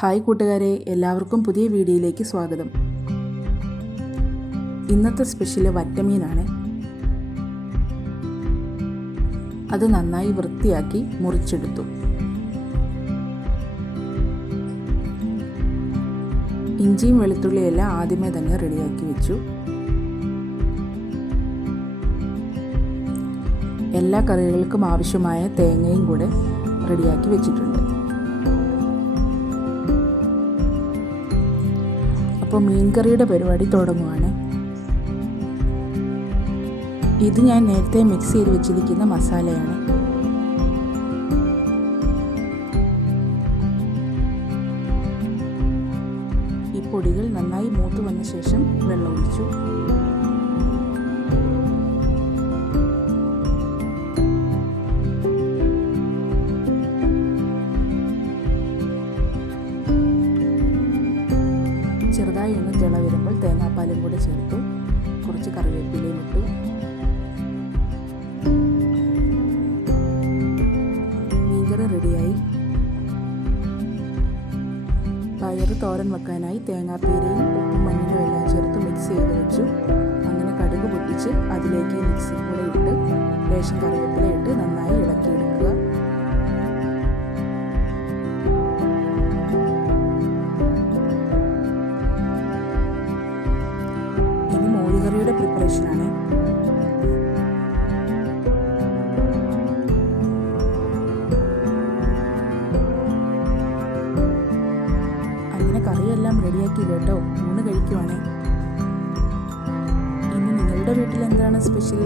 Hi കൂട്ടുകാരെ എല്ലാവർക്കും പുതിയ വീഡിയോയിലേക്ക് സ്വാഗതം. ഇന്നത്തെ സ്പെഷ്യൽ വറ്റമീനാണ്. അത് നന്നായി വൃത്തിയാക്കി മുറിച്ചെടുത്തു. ഇഞ്ചിയും വെളുത്തുള്ളിയെല്ലാം ആദ്യമേ തന്നെ റെഡിയാക്കി വെച്ചു. എല്ലാ കറികൾക്കും ആവശ്യമായ തേങ്ങയും കൂടെ റെഡിയാക്കി വെച്ചിട്ടുണ്ട്. അപ്പോൾ മീൻകറിയുടെ പരിപാടി തുടങ്ങുവാണ്. ഇത് ഞാൻ നേരത്തെ മിക്സ് ചെയ്ത് വെച്ചിരിക്കുന്ന മസാലയാണ്. ഈ പൊടികൾ നന്നായി മൂത്ത് വന്ന ശേഷം വെള്ളം ഒഴിച്ചു. ചെറുതായി ഒന്ന് തിള വരുമ്പോൾ തേങ്ങാപ്പാലും കൂടെ ചേർത്തു. കുറച്ച് കറിവേപ്പിലയും ഇട്ടു. മീൻകറി റെഡിയായി. പയറ് തോരൻ വെക്കാനായി തേങ്ങാപ്പീരയും ഉപ്പും മഞ്ഞളും എല്ലാം ചേർത്ത് മിക്സ് ചെയ്ത് വെച്ചു. അങ്ങനെ കടുക് പൊട്ടിച്ച് അതിലേക്ക് മിക്സി കൂടെ ഇട്ട് ലേശം കറിവേപ്പില ഇട്ട് നന്നായി ഇളക്കിയെടുക്കുക. ഇനി മോരുകറിയുടെ പ്രിപ്പറേഷനാണ് അങ്ങനെ കറിയെല്ലാം റെഡിയാക്കി കേട്ടോ. ഊണ് കഴിക്കുവാണേ. ഇനി നിങ്ങളുടെ വീട്ടിൽ എന്താണ് സ്പെഷ്യൽ